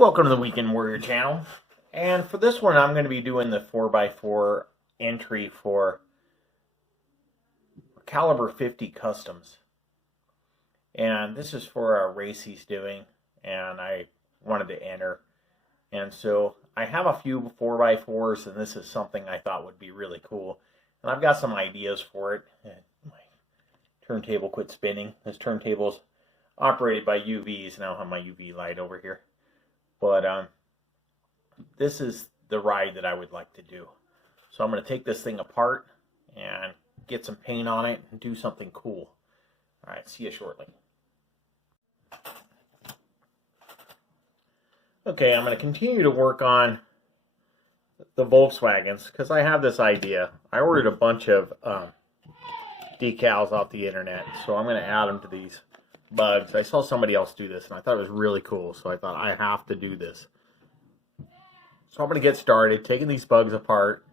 Welcome to the Weekend Warrior channel. And for this one, I'm going to be doing the 4x4 entry for Calibre 50 Customs. And this is for a race he's doing, and I wanted to enter. And so I have a few 4x4s, and this is something I thought would be really cool. And I've got some ideas for it. My turntable quit spinning. This turntable's operated by UVs, and I don't have my UV light over here. But this is the ride that I would like to do. So I'm going to take this thing apart and get some paint on it and do something cool. All right, see you shortly. Okay, I'm going to continue to work on the Volkswagens because I have this idea. I ordered a bunch of decals off the internet, so I'm going to add them to these bugs. I saw somebody else do this and I thought it was really cool, so I thought I have to do this. So I'm going to get started taking these bugs apart,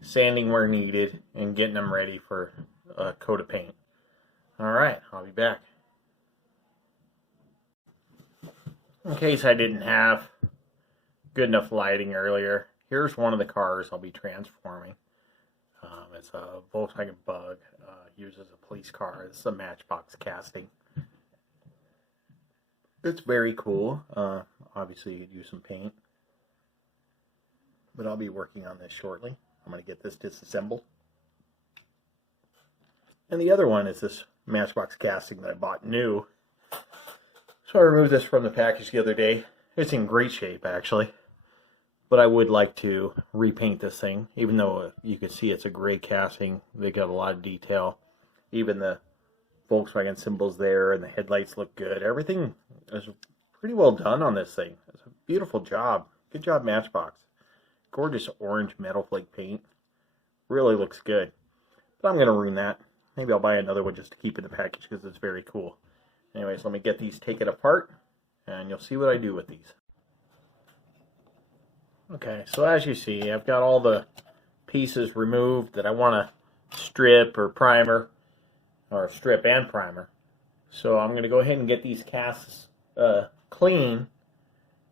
sanding where needed, and getting them ready for a coat of paint. Alright, I'll be back. In case I didn't have good enough lighting earlier, here's one of the cars I'll be transforming. It's a Volkswagen Bug, used as a police car. This is a matchbox casting. It's very cool. Obviously, you could use some paint. But I'll be working on this shortly. I'm going to get this disassembled. And the other one is this matchbox casting that I bought new. So I removed this from the package the other day. It's in great shape, actually. But I would like to repaint this thing. Even though you can see it's a gray casting. They got a lot of detail. Even the Volkswagen symbols there, and the headlights look good. Everything is pretty well done on this thing. It's a beautiful job. Good job, Matchbox. Gorgeous orange metal flake paint. Really looks good. But I'm going to ruin that. Maybe I'll buy another one just to keep in the package because it's very cool. Anyways, let me get these taken apart, and you'll see what I do with these. Okay, so as you see, I've got all the pieces removed that I want to strip or primer. Or strip and primer. So I'm going to go ahead and get these casts clean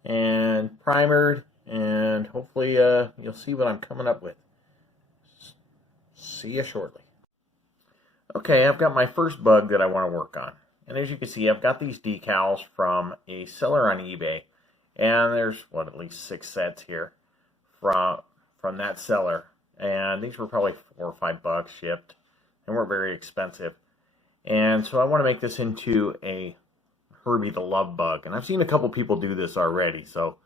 and primered, and hopefully you'll see what I'm coming up with. See you shortly. Okay, I've got my first bug that I want to work on. And as you can see, I've got these decals from a seller on eBay. And there's, at least 6 sets here from that seller. And these were probably $4 or $5 shipped. And were very expensive. And so I want to make this into a Herbie the Love Bug. And I've seen a couple people do this already. So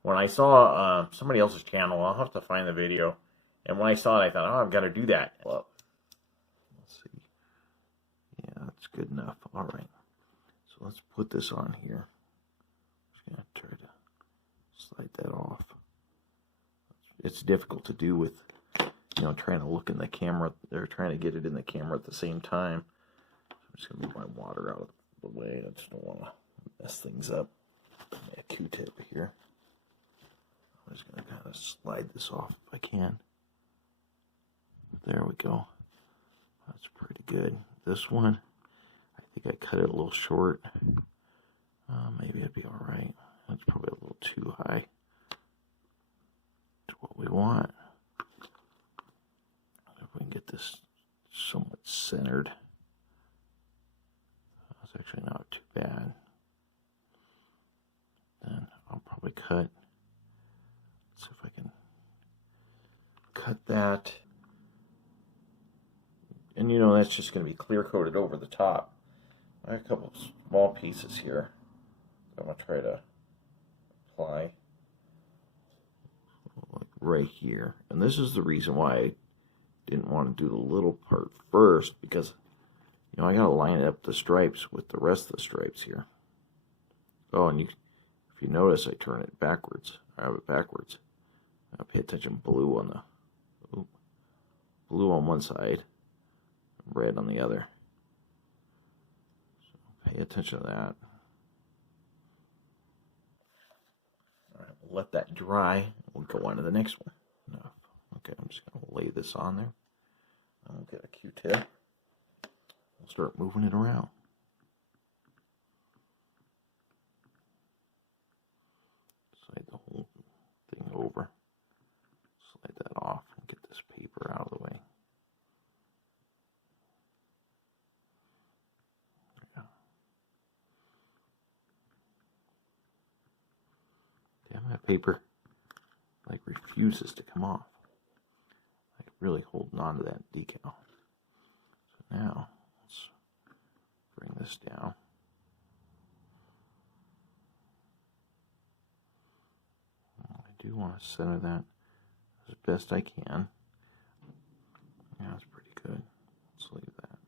when I saw somebody else's channel, I'll have to find the video. And when I saw it, I thought, oh, I've got to do that. Well, let's see. Yeah, that's good enough. All right. So let's put this on here. Just going to try to slide that off. It's difficult to do with, trying to look in the camera. They're trying to get it in the camera at the same time. I'm just going to move my water out of the way. I just don't want to mess things up. A Q-tip here. I'm just going to kind of slide this off if I can. There we go. That's pretty good. This one, I think I cut it a little short. Maybe it'd be alright. That's probably a little too high to what we want. If we can get this somewhat centered. That's actually not too bad. Then I'll probably cut. Let's see if I can cut that. And that's just going to be clear coated over the top. I have a couple of small pieces here I'm going to try to apply. Like right here. And this is the reason why I didn't want to do the little part first, because I got to line up the stripes with the rest of the stripes here. Oh, and if you notice, I turn it backwards. I have it backwards. Now pay attention. Blue on one side, red on the other. So pay attention to that. All right, we'll let that dry. We'll go on to the next one. No. Okay, I'm just going to lay this on there. I'll get a Q-tip. We'll start moving it around. So That paper like refuses to come off. Like really holding on to that decal. So now let's bring this down. I do want to center that as best I can. Yeah, that's pretty good. Let's leave that.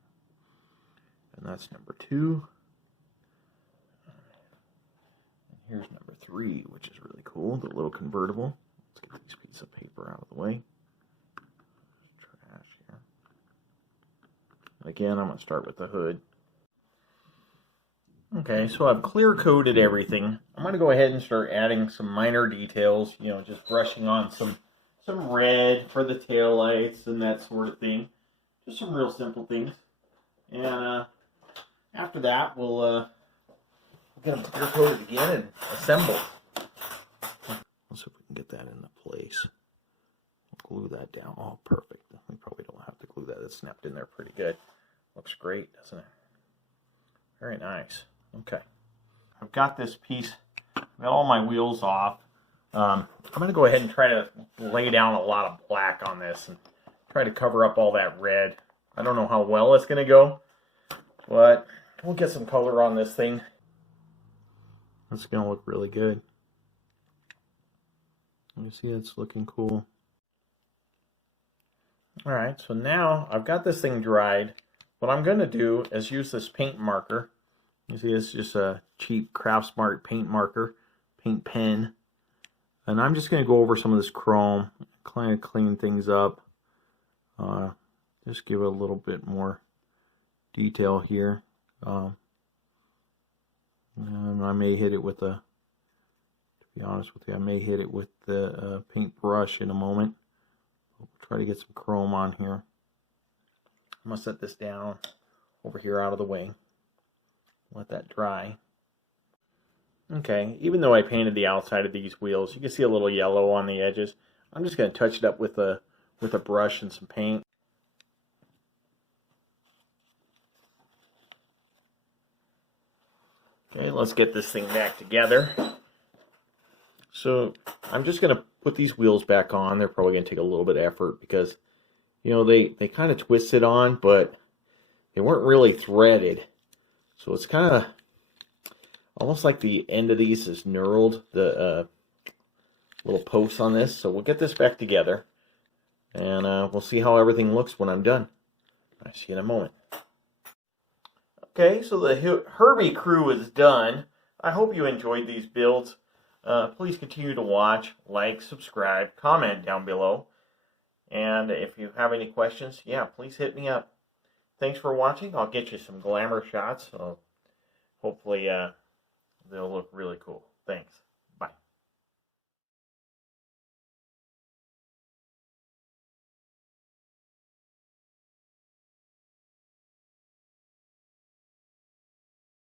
And that's number 2. And here's number 3, which is really cool, the little convertible. Let's get these pieces of paper out of the way. Trash here. And again, I'm going to start with the hood. Okay, so I've clear coated everything. I'm going to go ahead and start adding some minor details, you know, just brushing on some red for the tail lights and that sort of thing. Just some real simple things. And after that, we'll get them clear coated again and assemble. Let's see if we can get that into place. We'll glue that down. Oh, perfect. We probably don't have to glue that. It's snapped in there pretty good. Looks great, doesn't it? Very nice. Okay. I've got this piece. I've got all my wheels off. I'm going to go ahead and try to lay down a lot of black on this and try to cover up all that red. I don't know how well it's going to go, but we'll get some color on this thing. That's going to look really good. You see, it's looking cool. Alright, so now I've got this thing dried. What I'm going to do is use this paint marker. You see, it's just a cheap Craftsmart paint marker, paint pen. And I'm just going to go over some of this chrome, kind of clean things up. Just give it a little bit more detail here. And I may hit it with a, to be honest with you, I may hit it with the paintbrush in a moment. We'll try to get some chrome on here. I'm going to set this down over here out of the way. Let that dry. Okay, even though I painted the outside of these wheels, you can see a little yellow on the edges. I'm just going to touch it up with a brush and some paint. Okay, let's get this thing back together. So I'm just going to put these wheels back on. They're probably going to take a little bit of effort because, you know, they kind of twisted on, but they weren't really threaded. So it's kind of almost like the end of these is knurled, the little posts on this. So we'll get this back together, and we'll see how everything looks when I'm done. I'll see you in a moment. Okay, so the Herbie crew is done. I hope you enjoyed these builds. Please continue to watch, like, subscribe, comment down below. And if you have any questions, yeah, please hit me up. Thanks for watching. I'll get you some glamour shots. So hopefully they'll look really cool. Thanks.